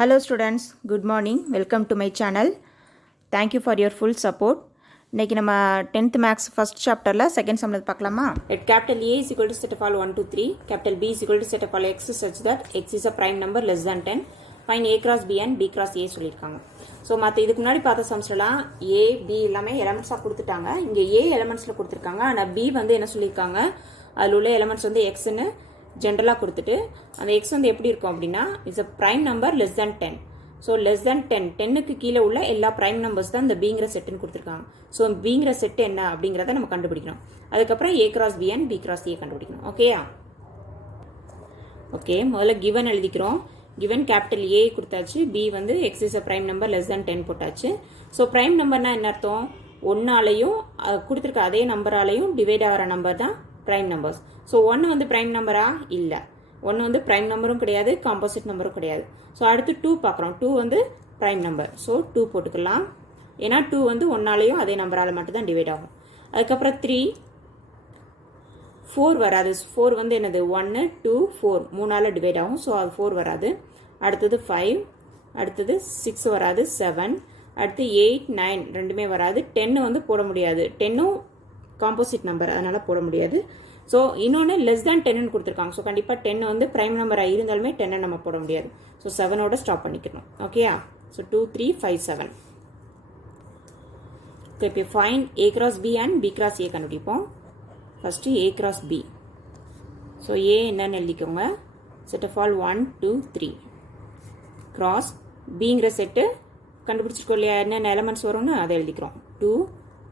Hello students, good morning. Welcome to my channel. Thank you for your full support. இன்னைக்கு நம்ம 10th maths first chapterல second sum பார்க்கலாமா? Let capital A is equal to set of all 1 to 3. Capital B is equal to set of all x such that x is a prime number less than 10. Find A cross B and B cross A சொல்லிருக்காங்க. So மற்ற இதுக்கு முன்னாடி பார்த்த சம்ஸ்லாம் A, B எல்லாமே எலமெண்ட்ஸாக கொடுத்துட்டாங்க. இங்கே A எலமெண்ட்ஸில் கொடுத்துருக்காங்க. ஆனால் B வந்து என்ன சொல்லியிருக்காங்க, அதில் உள்ள எலமெண்ட்ஸ் வந்து எக்ஸ்ன்னு ஜென்ரலாக கொடுத்துட்டு அந்த எக்ஸ் வந்து எப்படி இருக்கும் அப்படின்னா it's a prime number less than 10. So less than 10க்கு கீழே உள்ள எல்லா ப்ரைம் நம்பர்ஸ் தான் இந்த பிங்கிற செட்டுன்னு கொடுத்துருக்காங்க. ஸோ பிங்கிற செட்டு என்ன அப்படிங்கிறத நம்ம கண்டுபிடிக்கணும். அதுக்கப்புறம் A cross B and B cross A கண்டுபிடிக்கணும். ஓகேயா? ஓகே, முதல்ல கிவன் எழுதிக்கிறோம். கிவன் கேபிட்டல் ஏ கொடுத்தாச்சு, பி வந்து X is a prime number less than 10 போட்டாச்சு. ஸோ ப்ரைம் நம்பர்னா என்ன அர்த்தம்? ஒன்னாலையும் கொடுத்துருக்க அதே நம்பராலையும் டிவைட் ஆகிற நம்பர் தான் ப்ரைம் நம்பர்ஸ். ஸோ 1 வந்து ப்ரைம் நம்பரா? இல்லை, 1 வந்து ப்ரைம் நம்பரும் கிடையாது, காம்போசிட் நம்பரும் கிடையாது. ஸோ அடுத்து 2 பார்க்குறோம். 2 வந்து ப்ரைம் நம்பர். ஸோ 2 போட்டுக்கலாம். ஏன்னா 2 வந்து ஒன்னாலையும் அதே நம்பரால் மட்டும்தான் டிவைட் ஆகும். அதுக்கப்புறம் 3, 4 வராது. 4 வந்து என்னது? 1, 2, 4 மூணால் டிவைட் ஆகும். ஸோ அது 4 வராது. அடுத்தது 5, அடுத்தது 6 வராது, 7, அடுத்து 8, 9 ரெண்டுமே வராது. 10 வந்து போட முடியாது, 10ம் காம்போசிட் நம்பர், அதனால் போட முடியாது. ஸோ இன்னொன்று லெஸ் தேன் 10ன்னு கொடுத்துருக்காங்க. ஸோ கண்டிப்பாக 10 வந்து ப்ரைம் நம்பராக இருந்தாலுமே 10 நம்ம போட முடியாது. ஸோ 7ஓட ஸ்டாப் பண்ணிக்கணும். ஓகேயா? ஸோ 2, 3, 5, 7. ஓகே, இப்போ find A cross B and B cross A கண்டுபிடிப்போம். First A cross B. So A என்னன்னு எழுதிக்கோங்க. செட் ஆஃப் ஆல் 1, 2, 3 கிராஸ் பிங்கிற செட்டு கண்டுபிடிச்சிருக்கோம் இல்லையா, என்னென்ன எலமெண்ட்ஸ் வரும்னு அதை எழுதிக்கிறோம். 2,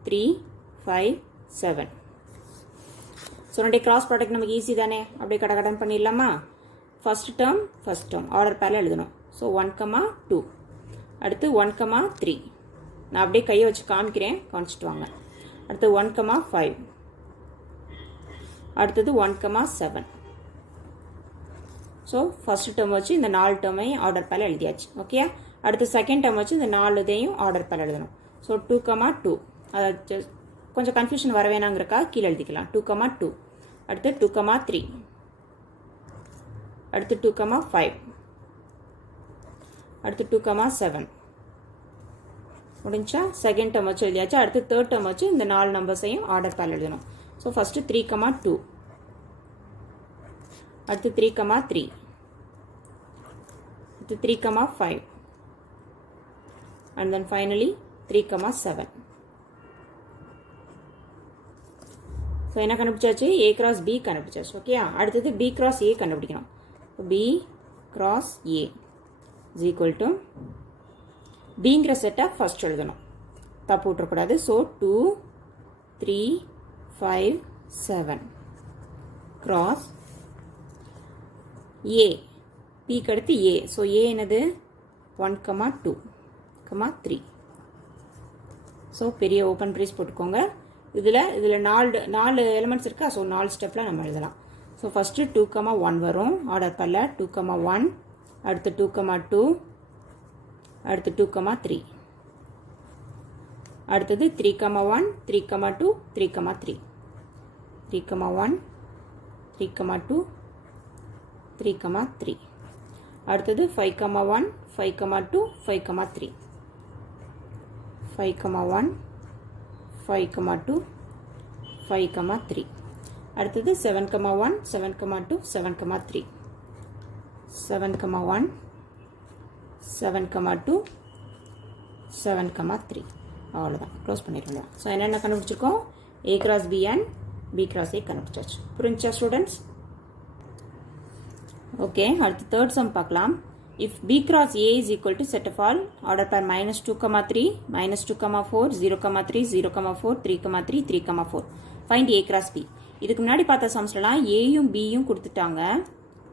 3, 5, 7. ஸோ ரெண்டே கிராஸ் ப்ராடக்ட் நமக்கு ஈஸி தானே, அப்படியே கடன் பண்ணிடலாமா? ஃபர்ஸ்ட் டேர்ம் ஆர்டர் பேரில் எழுதணும். ஸோ 1, 2, அடுத்து 1, 3. நான் அப்படியே கையை வச்சு காமிக்கிறேன், காமிச்சிட்டு வாங்க. அடுத்து 1, 5, அடுத்தது 1, 7. ஸோ ஃபர்ஸ்ட் டேர்ம் வச்சு இந்த 4 டேர்மையும் ஆர்டர் பேரில் எழுதியாச்சு. ஓகே, அடுத்து செகண்ட் டேர்ம் வச்சு இந்த 4 இதையும் ஆர்டர் பேரில் எழுதணும். ஸோ 2, 2 அதை கொஞ்சம் கன்ஃபியூஷன் வர வேணாங்கிறக்கா கீழே எழுதிக்கலாம். 2, 2, அடுத்து 2, 3, அடுத்து 2, 5, அடுத்து 2, 7. முடிஞ்சா செகண்ட் டேர்ம் வச்சு எழுதியாச்சு. அடுத்து தேர்ட் டேர்ம் வச்சு இந்த 4 நம்பர்ஸையும் ஆர்டர் பேரில் எழுதணும். ஸோ ஃபர்ஸ்ட் 3, 2, அடுத்து 3, 3, அடுத்து 3, 5, and then finally 3, 7. ஸோ என்ன கண்டுபிடிச்சாச்சு? ஏ கிராஸ் பி கண்டுபிடிச்சாச்சு. ஓகே, அடுத்தது பி கிராஸ் ஏ கண்டுபிடிக்கணும். B cross A is equal to பிங்கிற செட்டை ஃபர்ஸ்ட் எழுதணும், தப்பு விட்டுறக்கூடாது. ஸோ 2, 3, 5, 7 கிராஸ் ஏ, பிக்கு அடுத்து ஏ. ஸோ ஏ என்னது? 1, 2, 3. ஸோ பெரிய ஓப்பன் ப்ரீஸ் போட்டுக்கோங்க. இதில் 4 எலிமெண்ட்ஸ் இருக்கா. ஸோ 4 ஸ்டெப்பில் நம்ம எழுதலாம். ஸோ ஃபஸ்ட்டு 2, 1 வரும் ஆர்டர் பல்ல. 2, 1, அடுத்து 2, 2, அடுத்து 2, 3, அடுத்தது 3, 1, 3, 2, 3, 3, 3, 1, 3, 2, 3, 3, அடுத்தது 5, 1, 5, 2, 5, 3, 5, 1, 5, 2, 5, 3, அடுத்தது 7, 1, 7, 2, 7, 3, 7, 1, 7, 2, 7, 3. அவ்வளோதான், க்ளோஸ் பண்ணிடுவோம். ஸோ என்னென்ன கண்டுபிடிச்சிருக்கோம்? A cross B and B cross A கண்டுபிடிச்சாச்சு. புரிஞ்சா ஸ்டூடெண்ட்ஸ்? ஓகே, அடுத்து தேர்ட் சம் பார்க்கலாம். If B cross A is equal to set of all order pair -2, 3, -2, 4, 0, 3, 0, 4, 3, 3, 3, 4. Find A cross B. இதுக்கு முன்னாடி பார்த்த சம்ஸ்லாம் ஏயும் பியும் கொடுத்துட்டாங்க.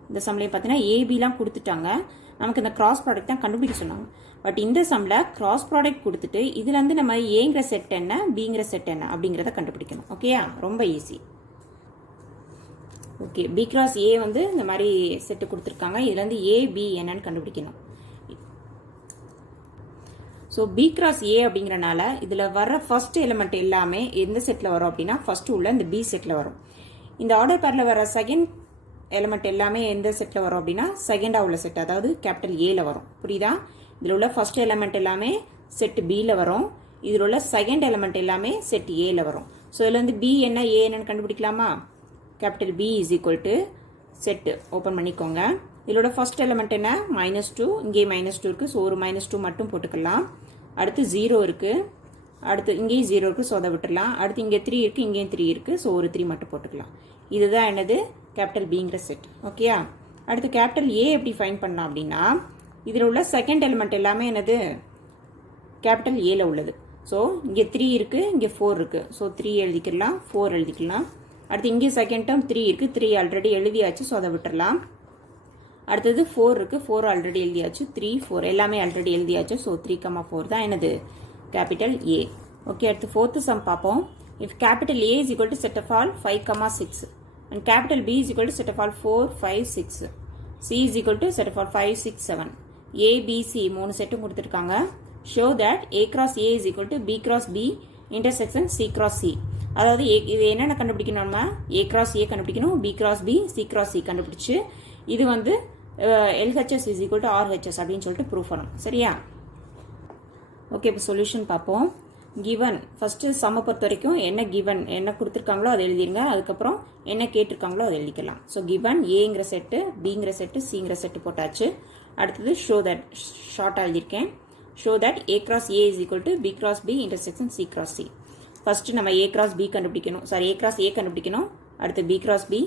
இந்த சம்லையும் பார்த்தீங்கன்னா ஏபிலாம் கொடுத்துட்டாங்க. நமக்கு இந்த கிராஸ் ப்ராடக்ட் தான் கண்டுபிடிக்க சொன்னாங்க. பட் இந்த சம்மில் கிராஸ் ப்ராடக்ட் கொடுத்துட்டு இதுலேருந்து நம்ம ஏங்கிற செட் என்ன, பிங்கிற செட் என்ன அப்படிங்கிறத கண்டுபிடிக்கணும். ஓகேயா? ரொம்ப easy. Okay, B cross A வந்து இந்த மாதிரி செட்டு கொடுத்துருக்காங்க. இதுலேருந்து ஏ பி என்னன்னு கண்டுபிடிக்கணும். ஸோ பி கிராஸ் ஏ அப்படிங்கிறனால இதில் வர ஃபர்ஸ்ட் எலிமெண்ட் எல்லாமே எந்த செட்டில் வரும் அப்படின்னா ஃபர்ஸ்ட் உள்ள இந்த பி செட்டில் வரும். இந்த ஆர்டர் பேரில் வர செகண்ட் எலமெண்ட் எல்லாமே எந்த செட்டில் வரும் அப்படின்னா செகண்டாக உள்ள செட், அதாவது கேபிட்டல் ஏல வரும். புரியுதா? இதில் உள்ள ஃபர்ஸ்ட் எலமெண்ட் எல்லாமே செட் பியில் வரும். இதில் உள்ள செகண்ட் எலமெண்ட் எல்லாமே செட் ஏல வரும். ஸோ இதில் வந்து பி என்ன ஏ என்னன்னு கண்டுபிடிக்கலாமா? Capital B is equal to set open பண்ணிக்கோங்க. இதோட ஃபர்ஸ்ட் எலமெண்ட் என்ன? -2. இங்கே -2 இருக்குது. ஸோ ஒரு -2 மட்டும் போட்டுக்கலாம். அடுத்து 0 இருக்குது. அடுத்து இங்கேயும் 0 இருக்குது. ஸோ அதை விட்டுடலாம். அடுத்து இங்கே 3 இருக்குது. இங்கேயும் 3 இருக்குது. ஸோ ஒரு 3 மட்டும் போட்டுக்கலாம். இதுதான் என்னது? கேபிட்டல் பிங்கிற செட். ஓகேயா? அடுத்து கேபிட்டல் ஏ எப்படி ஃபைன் பண்ணலாம் அப்படின்னா, இதில் உள்ள செகண்ட் எலிமெண்ட் எல்லாமே என்னது? கேபிட்டல் ஏல உள்ளது. ஸோ இங்கே 3 இருக்குது, இங்கே 4 இருக்குது. ஸோ 3 எழுதிக்கலாம், 4 எழுதிக்கலாம். அடுத்து இங்கே செகண்ட் டேர்ம் 3 இருக்குது. 3 ஆல்ரெடி எழுதியாச்சு. ஸோ அதை விட்டுடலாம். அடுத்தது 4 இருக்குது. 4 ஆல்ரெடி எழுதியாச்சு. 3, 4 எல்லாமே ஆல்ரெடி எழுதியாச்சு. ஸோ 3,4 தான் என்னது? Capital A. ஓகே, அடுத்து ஃபோர்த்து சம் பார்ப்போம். If capital A is equal to set of all 5,6 and capital B is equal to set of all 4, 5, 6. C is equal to set of all 5, 6, 7. A, B, C மூணு செட்டும் கொடுத்துருக்காங்க. Show that A cross A is equal to B cross B intersection C cross C. அதாவது இது என்னென்ன கண்டுபிடிக்கணும்? நம்ம A cross A கண்டுபிடிக்கணும், B cross B, C cross C கண்டுபிடிச்சு இது வந்து LHS is equal to RHS அப்படின்னு சொல்லிட்டு ப்ரூவ் பண்ணணும். சரியா? ஓகே, இப்போ சொல்யூஷன் பார்ப்போம். கிவன் ஃபஸ்ட்டு சம்ம பொறுத்த வரைக்கும் என்ன கிவன் என்ன கொடுத்துருக்காங்களோ அதை எழுதிருங்க. அதுக்கப்புறம் என்ன கேட்டிருக்காங்களோ அதை எழுதிக்கலாம். ஸோ கிவன் ஏங்கிற செட்டு, பிங்கிற செட்டு, சிங்கிற செட்டு போட்டாச்சு. அடுத்தது ஷோ தட் ஷார்ட்டாக எழுதியிருக்கேன். Show that A cross A is equal to B cross B intersection C cross C. First நம்ம ஏ கிராஸ் பி கண்டுபிடிக்கணும். சாரி, ஏ கிராஸ் ஏ கண்டுபிடிக்கணும். அடுத்து B cross B,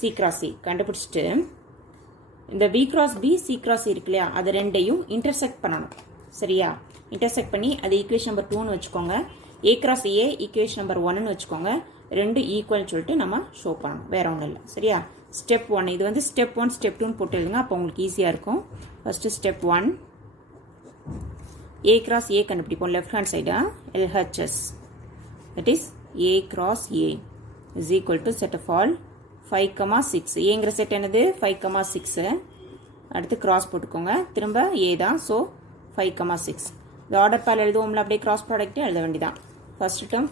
C cross C கண்டுபிடிச்சிட்டு இந்த B cross B, C cross C இருக்கு இல்லையா, அது ரெண்டையும் இன்டர்செக்ட் பண்ணணும். சரியா? இன்டர்செக்ட் பண்ணி அது ஈக்குவேஷன் நம்பர் 2ன்னு வச்சுக்கோங்க. A cross A equation number 1ன்னு வச்சுக்கோங்க. ரெண்டு ஈக்குவல் சொல்லிட்டு நம்ம ஷோ பண்ணணும். வேற ஒன்றும் இல்லை. சரியா? ஸ்டெப் 1 இது வந்து ஸ்டெப் 1 ஸ்டெப் 2ன்னு போட்டு எழுதுங்க. அப்போ உங்களுக்கு ஈஸியாக இருக்கும். First step 1 A cross A கண்டுபிடிப்போம். லெஃப்ட் ஹேண்ட் சைடா LHS, that is A cross A is equal to set of all 5,6. ஏங்கிற செட் என்னது? 5,6. அடுத்து கிராஸ் போட்டுக்கோங்க. திரும்ப ஏ தான். ஸோ 5,6. இந்த ஆர்டர் பேரில் எழுதுவோம்ல, அப்படியே கிராஸ் ப்ராடக்ட்டே எழுத வேண்டியதான். ஃபர்ஸ்ட் டேர்ம்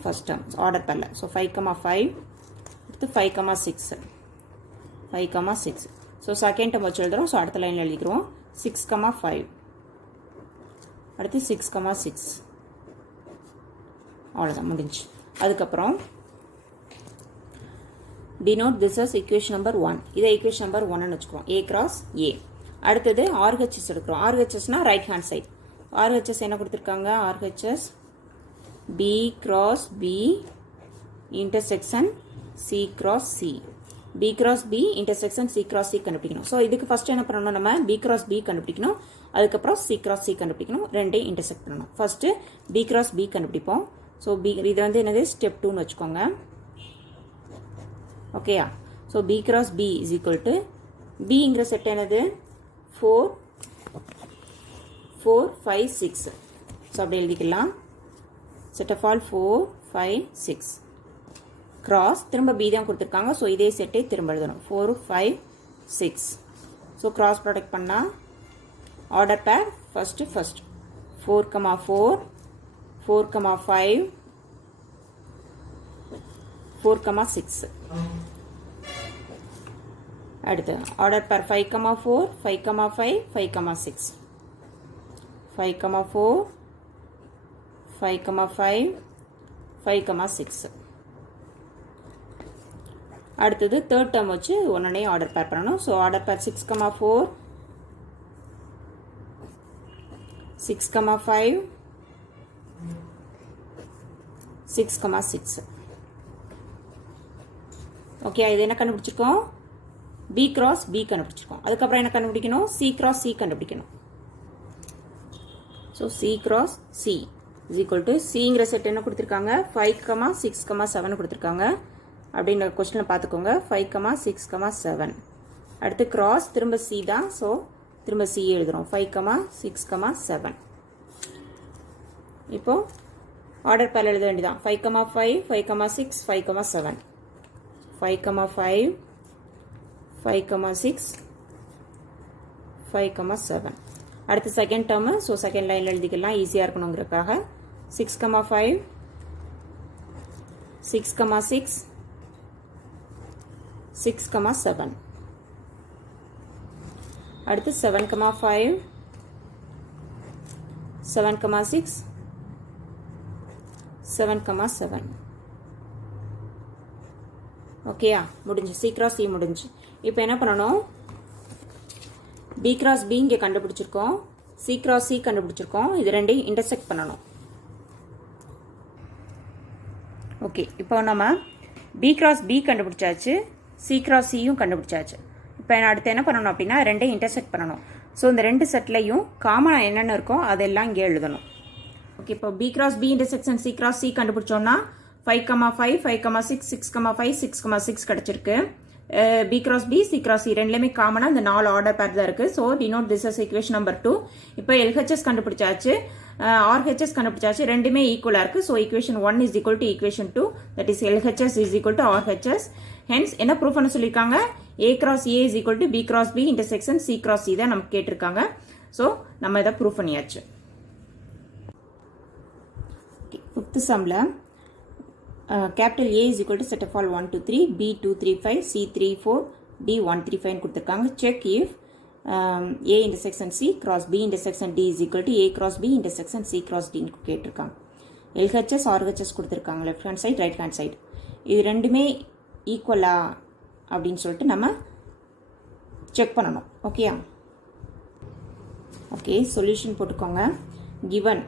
ஆர்டர் பேரில். ஸோ 5,5 அடுத்து 5,6 5,6. ஸோ செகண்ட் டேர்ம் வச்சு எழுதுகிறோம். ஸோ அடுத்த லைனில் எழுதிக்கிறோம் 6,5 அடுத்து 6,6. அவ்வளோதான், முடிஞ்சு. அதுக்கப்புறம் denote this as equation number 1. இதை equation number 1ன்னு வச்சுக்குவோம். A cross A. அடுத்தது RHS எடுக்கிறோம். RHSனா ரைட் ஹேண்ட் சைட். RHS என்ன கொடுத்துருக்காங்க? RHS B cross B intersection C cross C. B cross B intersection C cross C கண்டுபிடிக்கணும். ஸோ இதுக்கு first என்ன பண்ணணும்? நம்ம B cross B கண்டுபிடிக்கணும். அதுக்கப்புறம் C cross C கண்டுபிடிக்கணும். ரெண்டையும் இன்டர்செக்ட் பண்ணணும். ஃபர்ஸ்ட் B cross B கண்டுபிடிப்போம். ஸோ இது வந்து என்னது? ஸ்டெப் 2ன்னு வச்சுக்கோங்க. ஓகேயா? So B cross B is equal to Bங்கிற செட் என்னது? 4, 4, 5, 6. ஸோ அப்படி எழுதிக்கலாம். Set of all 4, 5, 6. கிராஸ் திரும்ப B தான் கொடுத்துருக்காங்க. ஸோ இதே செட்டை திரும்ப எழுதணும். 4, 5, 6. ஸோ கிராஸ் ப்ராடக்ட் பண்ணால் ஆர்டர் பேர் ஃபர்ஸ்ட் 4,4, 4,5, 4,6. அடுத்து ஆர்டர் பேர் 5,4, 5,5, 5,6. 5,4, 5,5, 5,6. அடுத்தது தேர்ட் டேர்ம் வச்சு ஒன்னே ஆர்டர் பேர் பண்ணணும். ஸோ ஆர்டர் பேர் 6,4, 6,5, 6,6. ஓகே, இது என்ன கண்டுபிடிச்சிருக்கோம்? B cross B கண்டுபிடிச்சிருக்கோம். அதுக்கப்புறம் என்ன கண்டுபிடிக்கணும்? C cross C கண்டுபிடிக்கணும். So C cross C is equal to Cங்கிற செட் என்ன கொடுத்துருக்காங்க? 5,6,7 கொடுத்துருக்காங்க. அப்படின்ற கொஸ்டினில் பார்த்துக்கோங்க. 5,6,7. அடுத்து கிராஸ் திரும்ப C தான். ஸோ திரும்ப C எழுதுகிறோம். 5,6,7. இப்போ ஆர்டர் பேரில் எழுத வேண்டியதான். 5,5, 5,6, 5,7. 5,5, 5,6, 5,7. அடுத்து செகண்ட் டேர்மு. ஸோ செகண்ட் லைனில் எழுதிக்கலாம், ஈஸியாக இருக்கணுங்கிறதுக்காக. 6,5, 6,6, 6,7. அடுத்து 7,5 7,6 7,7. ஓகேயா, முடிஞ்சு. C cross C முடிஞ்சு. இப்போ என்ன பண்ணணும், B cross B இங்கே கண்டுபிடிச்சிருக்கோம், C cross C கண்டுபிடிச்சிருக்கோம். இது ரெண்டையும் இன்டர்செக்ட் பண்ணணும். ஓகே, இப்போ நம்ம B cross B கண்டுபிடிச்சாச்சு, C cross Cயும் கண்டுபிடிச்சாச்சு. இப்போ அடுத்து என்ன பண்ணணும் அப்படின்னா ரெண்டையும் இன்டர்செக்ட் பண்ணணும். ஸோ இந்த ரெண்டு செட்லையும் காமனாக என்னென்ன இருக்கோ அதெல்லாம் இங்கே எழுதணும். ஓகே, இப்போ B cross B intersection C cross C கண்டுபிடிச்சோன்னா 5,5 5,6 6,5 6,6 கிடச்சிருக்கு. B cross B C cross C ரெண்டுலேயுமே காமனாக இந்த 4 ஆர்டர் பேர் தான் இருக்குது. So denote this is equation number 2. இப்போ LHS கண்டுபிடிச்சாச்சு, RHS கண்டுபிடிச்சாச்சு, ரெண்டுமே ஈக்குவலாக இருக்குது. So equation 1 is equal to equation 2, that is LHS is equal to RHS. Hence என்ன ப்ரூஃப் பண்ண சொல்லியிருக்காங்க, A cross A is equal to B cross B intersection C cross C தான் நமக்கு கேட்டிருக்காங்க. ஸோ நம்ம இதை ப்ரூஃப் பண்ணியாச்சு. ஃபிஃப்த் சம்மில் capital A is equal to set of all 1 2 3 B 2 3 5 C 3 4 D 1 3 5 கொடுத்துருக்காங்க. Check if A intersection C cross B intersection D is equal to A cross B intersection C cross D கேட்டிருக்காங்க. LHS RHS கொடுத்துருக்காங்க, left hand side right hand side. இது ரெண்டுமே ஈக்குவலா அப்படின்னு சொல்லிட்டு நம்ம check பண்ணணும். ஓகேயா, ஓகே, சொல்யூஷன் போட்டுக்கோங்க. கிவன்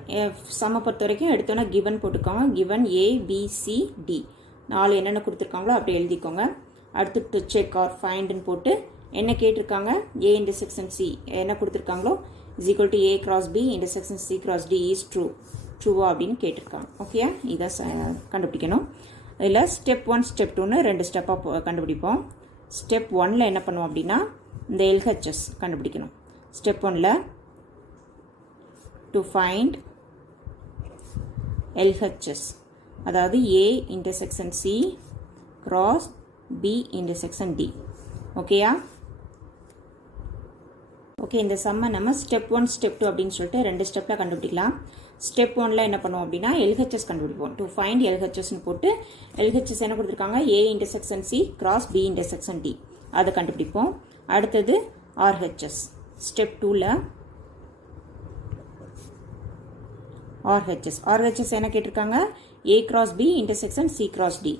சம்ம பொறுத்த வரைக்கும் எடுத்தோன்னா கிவன் போட்டுக்கோங்க. Given A B C D 4 என்னென்ன கொடுத்துருக்காங்களோ அப்படி எழுதிக்கோங்க. அடுத்து டு செக் ஆர் ஃபைண்டுன்னு போட்டு என்ன கேட்டிருக்காங்க, A இன்டர்செக்ஷன் C என்ன கொடுத்துருக்காங்களோ is equal to A cross B intersection C cross D is ட்ரூவா அப்படின்னு கேட்டிருக்காங்க. ஓகே, இதை கண்டுபிடிக்கணும். இதில் ஸ்டெப் 1 ஸ்டெப் 2ன்னு 2 ஸ்டெப்பாக கண்டுபிடிப்போம். ஸ்டெப் 1ல் என்ன பண்ணுவோம் அப்படின்னா இந்த LHS கண்டுபிடிக்கணும். ஸ்டெப் 1ல் டு ஃபைண்ட் LHS, அதாவது A intersection C cross B intersection D. ஓகேயா, ஓகே, இந்த சம்மை நம்ம ஸ்டெப் 1 ஸ்டெப் 2 அப்படின்னு சொல்லிட்டு 2 ஸ்டெப்பில் கண்டுபிடிக்கலாம். ஸ்டெப் 1ல் என்ன பண்ணுவோம் அப்படின்னா LHS கண்டுபிடிப்போம். டு ஃபைண்ட் LHSன்னு போட்டு LHS என்ன கொடுத்துருக்காங்க, A intersection C cross B intersection D, அதை கண்டுபிடிப்போம். அடுத்தது RHS. ஸ்டெப் 2ல் RHS என்ன கேட்டிருக்காங்க, A cross B intersection C cross D,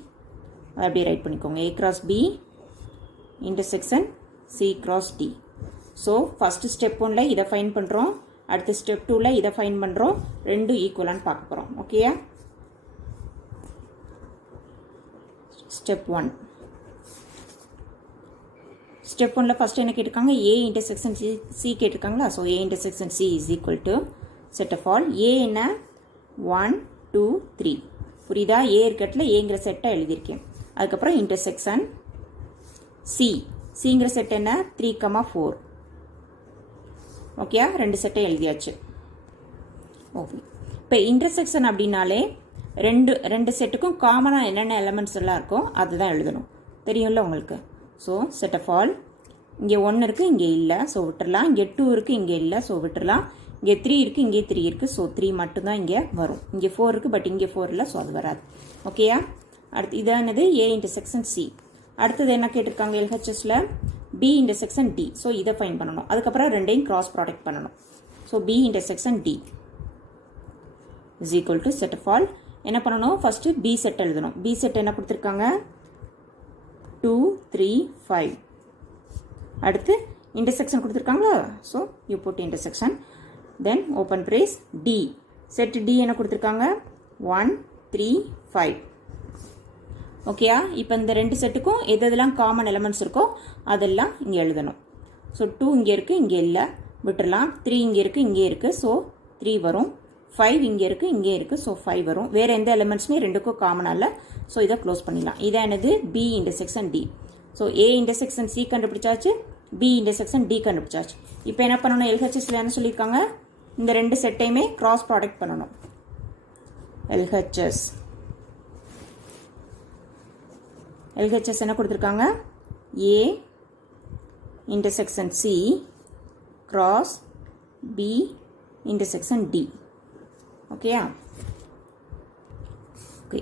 அதை அப்படியே ரைட் பண்ணிக்கோங்க. A cross B intersection C cross D. So first step 1ல் இதை ஃபைன் பண்ணுறோம், அடுத்த ஸ்டெப் 2ல் இதை ஃபைன் பண்ணுறோம், ரெண்டும் ஈக்குவலான்னு பார்க்க போகிறோம். ஓகேயா, ஸ்டெப் 1 ஸ்டெப் 1ல் ஃபஸ்ட்டு என்ன கேட்டிருக்காங்க, A இன்டர்செக்ஷன் C கேட்டிருக்காங்களா. So A intersection C is equal to set of all A என்ன 1 2 3 புரியுதா, A இருக்கட்டில் Aங்கிற செட்டை எழுதியிருக்கேன். அதுக்கப்புறம் இன்டர்செக்ஷன் Cங்கிற செட் என்ன 3,4. ஓகே, 2 செட்டை எழுதியாச்சு. ஓகே, இப்போ இன்டர்செக்ஷன் அப்படின்னாலே ரெண்டு செட்டுக்கும் காமனாக என்னென்ன எலமெண்ட்ஸ் எல்லாம் இருக்கோ அதுதான் எழுதணும், தெரியும்ல உங்களுக்கு. ஸோ செட் ஆஃப் ஆல் இங்கே 1 இருக்குது, இங்கே இல்லை, ஸோ விட்டுடலாம். இங்கே 2 இருக்குது, இங்கே இல்லை, ஸோ விட்டுடலாம். இங்கே 3 இருக்குது, இங்கே 3 இருக்குது, ஸோ 3 மட்டும்தான் இங்கே வரும். இங்கே 4 இருக்குது, பட் இங்கே 4 இல்லை, ஸோ அது வராது. ஓகேயா, அடுத்து இதானது A இன்டர்செக்ஷன் C. அடுத்தது என்ன கேட்டிருக்காங்க LHSல B இன்டர்செக்ஷன் D. ஸோ இதை ஃபைன் பண்ணணும். அதுக்கப்புறம் ரெண்டையும் கிராஸ் ப்ராடக்ட் பண்ணணும். So B intersection D is equal to set of all என்ன பண்ணணும், ஃபஸ்ட்டு B செட் எழுதணும். B செட் என்ன கொடுத்துருக்காங்க 2 3 5. அடுத்து இன்டர்செக்ஷன் கொடுத்துருக்காங்களா, so you put intersection, then open brace D set D என்ன கொடுத்துருக்காங்க 1 3 5. ஓகேயா, இப்போ இந்த 2 செட்டுக்கும் எதெல்லாம் காமன் எலமெண்ட்ஸ் இருக்கோ அதெல்லாம் இங்கே எழுதணும். ஸோ 2 இங்கே இருக்குது, இங்கே இல்லை, விட்டுடலாம். 3 இங்கே இருக்குது, இங்கே இருக்குது, ஸோ 3 வரும். 5 இங்கே இருக்குது, இங்கே இருக்குது, ஸோ 5 வரும். வேறு எந்த எலமெண்ட்ஸுமே ரெண்டுக்கும் காமனாக இல்லை, ஸோ இதை க்ளோஸ் பண்ணிடலாம். இதான் என்னது B intersection D. So A intersection C கண்டுபிடிச்சாச்சு, B இன்டர்செக்ஷன் D கண்டுபிடிச்சாச்சு. இப்போ என்ன பண்ணணும், LHSல என்ன சொல்லியிருக்காங்க, இந்த 2 செட்டையுமே கிராஸ் ப்ராடக்ட் பண்ணணும். LHS என்ன கொடுத்துருக்காங்க, A intersection C cross B intersection D. ஓகேயா, ஓகே.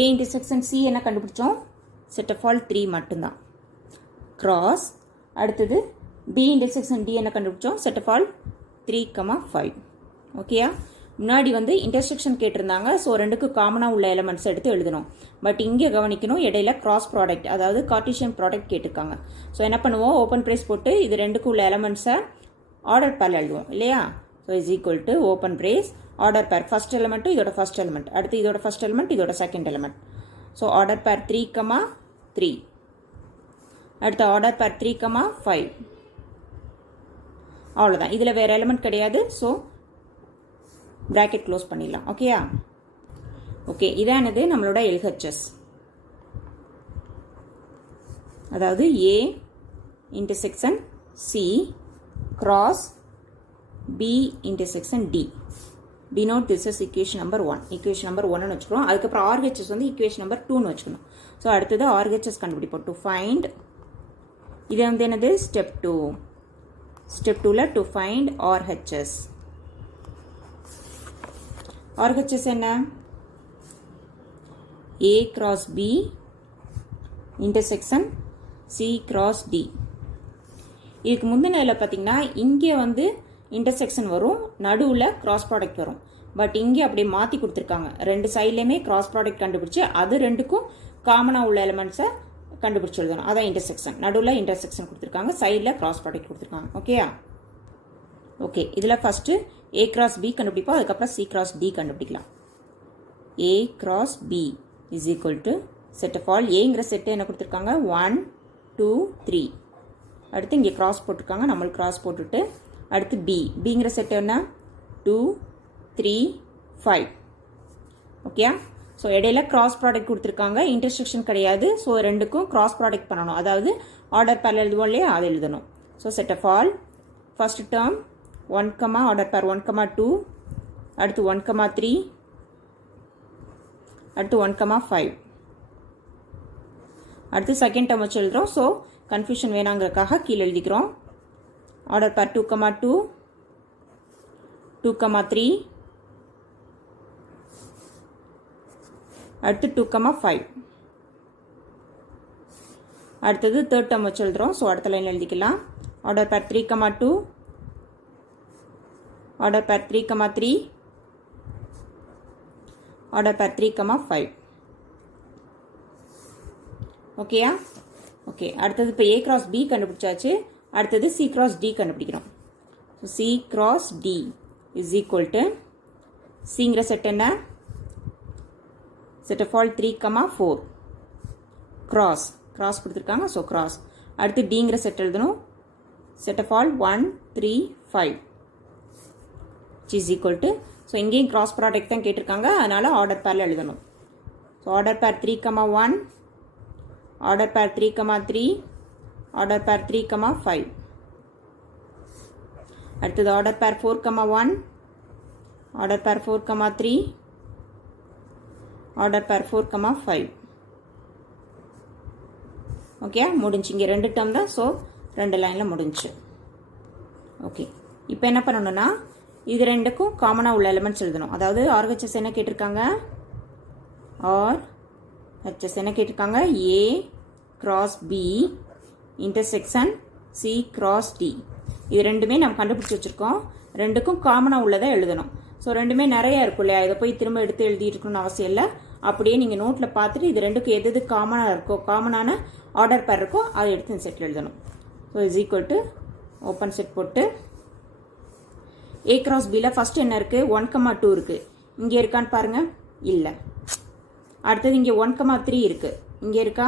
A இன்டர்செக்ஷன் C என்ன கண்டுபிடிச்சோம், செட் ஆஃப் ஆல் 3 மட்டும்தான். கிராஸ் அடுத்தது பி இன்டர்செக்ஷன் டி என்ன கண்டுபிடிச்சோம்? Set of all 3,5. ஓகேயா? முன்னாடி வந்து இன்டர்செக்ஷன் கேட்டிருந்தாங்க. ஸோ ரெண்டுக்கு காமனாக உள்ள எலமெண்ட்ஸ் எடுத்து எழுதணும். பட் இங்கே கவனிக்கணும், இடையில கிராஸ் ப்ராடக்ட், அதாவது கார்ட்டீசியன் ப்ராடக்ட் கேட்டிருக்காங்க. ஸோ என்ன பண்ணுவோம்? ஓப்பன் பிரேஸ் போட்டு இது ரெண்டுக்கு உள்ள எலமெண்ட்ஸை ஆர்டர் பேரில் எழுதுவோம் இல்லையா? So is equal to open brace order pair, first element இதோட ஃபர்ஸ்ட் எலிமெண்ட், அடுத்து இதோட ஃபர்ஸ்ட் எலிமெண்ட் இதோட second element. So order pair 3,3, அடுத்து ஆர்டர் பேர் 3,5. அவ்வளோதான். இதில் வேறு எலிமெண்ட் கிடையாது. ஸோ ப்ராக்கெட் க்ளோஸ் பண்ணிடலாம். ஓகேயா? ஓகே, இதானது நம்மளோட எல்ஹெச்எஸ், அதாவது A intersection C cross B intersection D. Denote this is equation number 1. Equation number 1ன்னு வச்சுக்கிறோம். அதுக்கப்புறம் ஆர்ஹெச்எஸ் வந்து ஈக்குவேஷன் நம்பர் 2ன்னு வச்சுக்கணும். ஸோ அடுத்தது ஆர்ஹெச்எஸ் கண்டுபிடிப்போம். டு ஃபைண்ட், இது வந்து என்னது? ஸ்டெப் 2. ஸ்டெப் 2ல டு ஃபைண்ட் ஆர்ஹெச்எஸ். ஆர்ஹெச்எஸ் என்ன? A cross B intersection C cross D. இதுக்கு முந்தினதில் பார்த்தீங்கன்னா இங்கே வந்து இன்டர்செக்ஷன் வரும், நடுவில் கிராஸ் ப்ராடக்ட் வரும். பட் இங்கே அப்படியே மாற்றி கொடுத்துருக்காங்க. ரெண்டு சைட்லேயுமே கிராஸ் ப்ராடக்ட் கண்டுபிடிச்சி அது ரெண்டுக்கும் காமனாக உள்ள எலிமெண்ட்ஸை கண்டுபிடிச்சி எழுதணும். அதான் இன்டர்செக்ஷன். நடுவில் இன்டர்செக்ஷன் கொடுத்துருக்காங்க, சைடில் கிராஸ் ப்ராடக்ட் கொடுத்துருக்காங்க. ஓகேயா? ஓகே, இதில் ஃபஸ்ட்டு ஏ கிராஸ் பி கண்டுபிடிப்போம், அதுக்கப்புறம் சி கிராஸ் டி கண்டுபிடிக்கலாம். A cross B is equal to set of all, ஏங்கிற செட்டு என்ன கொடுத்துருக்காங்க? 1 2 3. அடுத்து இங்கே கிராஸ் போட்டிருக்காங்க, நம்மளுக்கு கிராஸ் போட்டுட்டு அடுத்து பி, பிங்கிற செட் என்ன? 2 3 5. ஓகேயா? ஸோ இடையில கிராஸ் ப்ராடக்ட் கொடுத்துருக்காங்க, இன்டர்செக்ஷன் கிடையாது. ஸோ ரெண்டுக்கும் கிராஸ் ப்ராடக்ட் பண்ணணும், அதாவது ஆர்டர் பேர் எழுதுவோம் இல்லையா, அதை எழுதணும். So set of all first term 1, order pair 1,2, அடுத்து 1,3, அடுத்து 1,5. அடுத்து செகண்ட் டேர்ம் வச்சு எழுதுகிறோம். ஸோ கன்ஃபியூஷன் வேணாங்கிறதுக்காக கீழே எழுதிக்கிறோம். ஆர்டர் பேர் 2,2, 2,3, அடுத்து 2,5. அடுத்தது தேர்ட் டேர்ம் வச்சு எழுதுகிறோம். ஸோ அடுத்த லைன் எழுதிக்கலாம். ஆர்டர் பேர் 3,2, ஆர்டர் பேர் 3,3, ஆர்டர் பேர் 3,5. ஓகேயா? ஓகே, அடுத்தது இப்போ ஏ கிராஸ் பி கண்டுபிடிச்சாச்சு. அடுத்தது சி கிராஸ் டி கண்டுபிடிக்கிறோம். So C cross D is equal to, சிங்கிற செட் என்ன? Set of all 3,4. கிராஸ் கொடுத்துருக்காங்க, ஸோ கிராஸ். அடுத்து டிங்கிற செட் எழுதணும். Set of all 1 3 5 is equal to, so இங்கேயும் கிராஸ் ப்ராடக்ட் தான் கேட்டிருக்காங்க, அதனால் ஆர்டர் பேரில் எழுதணும். ஸோ ஆர்டர் பேர் 3,1, ஆர்டர் பேர் 3,3, ஆர்டர் பேர் 3,5. அடுத்தது ஆர்டர் பேர் 4,1, ஆர்டர் பேர் 4,3, ஆர்டர் பேர் 4,5. ஓகே, முடிஞ்சு. இங்கே ரெண்டு டேர்ம் தான், ஸோ ரெண்டு லைனில் முடிஞ்சு. ஓகே, இப்போ என்ன பண்ணணும்னா இது ரெண்டுக்கும் காமனாக உள்ள எலிமெண்ட்ஸ் எழுதணும். அதாவது ஆர்ஹெச்எஸ் என்ன கேட்டிருக்காங்க? ஆர்ஹெச்எஸ் என்ன கேட்டிருக்காங்க? A cross B intersection C cross D. இது ரெண்டுமே நம்ம கண்டுபிடிச்சி வச்சுருக்கோம். ரெண்டுக்கும் காமனாக உள்ளதை எழுதணும். ஸோ ரெண்டுமே நிறையா இருக்கும் இல்லையா, இதை போய் திரும்ப எடுத்து எழுதிட்டுருக்கணும்னு அவசியம் இல்லை. அப்படியே நீங்கள் நோட்டில் பார்த்துட்டு இது ரெண்டுக்கும் எது காமனாக இருக்கோ, காமனான ஆர்டர் பேர் இருக்கோ அதை எடுத்து இந்த செட்டில் எழுதணும். So is equal to open set போட்டு ஏ கிராஸ் பியில் ஃபஸ்ட்டு என்ன இருக்குது? 1,2 இருக்குது. இங்கே இருக்கான்னு பாருங்கள், இல்லை. அடுத்தது இங்கே 1,3 இருக்குது, இங்கே இருக்கா?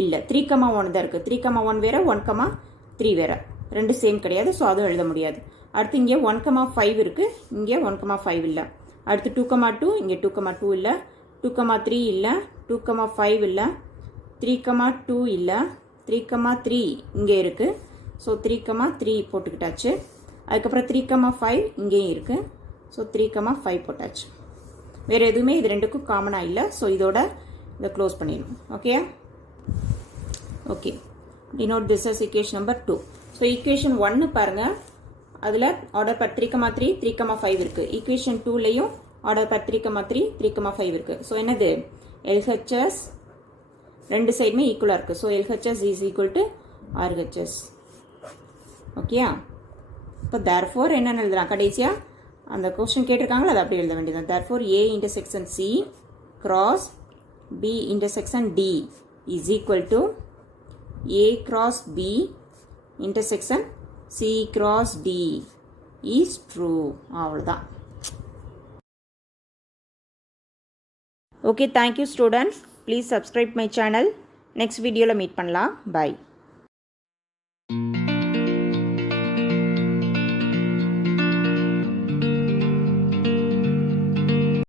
இல்லை. 3,1 தான் இருக்குது. 3,1 வேறு, 1,3 வேறு, ரெண்டு சேம் கிடையாது. ஸோ அதுவும் எழுத முடியாது. அடுத்து இங்கே 1,5 இருக்குது, இங்கே 1,5 இல்லை. அடுத்து 2,2, இங்கே 2,2 இல்லை, 2,3 இல்லை, 2,5 இல்லை, 3,2 இல்லை, 3,3 இங்கே இருக்குது. ஸோ 3,3 போட்டுக்கிட்டாச்சு. அதுக்கப்புறம் 3,5 இங்கேயும் இருக்குது. ஸோ 3,5 போட்டாச்சு. வேறு எதுவுமே இது ரெண்டுக்கும் காமனாக இல்லை. ஸோ இதோட இதை க்ளோஸ் பண்ணிடணும். Okay okay, denote this is equation number 2. So equation 1 பாருங்கள், அதில் ஆர்டர் பர் 3,3 3,5 இருக்குது. ஈக்குவேஷன் 2லையும் ஆர்டர் பர் 3,3 3,5 இருக்குது. ஸோ என்னது? எல்ஹெச்எஸ் ரெண்டு சைடுமே ஈக்குவலாக இருக்குது. So LHS is equal to RHS. ஓகேயா? இப்போ therefore என்னென்னு எழுதலாம்? கடைசியாக அந்த கொஸ்டின் கேட்டிருக்காங்களா, அதை அப்படி எழுத வேண்டியது. therefore A intersection C cross B intersection D is equal to A cross B intersection C cross D is true. அவ்வளோதான். Okay, thank you students. Please subscribe my channel. Next வீடியோவில் மீட் பண்ணலாம். பை.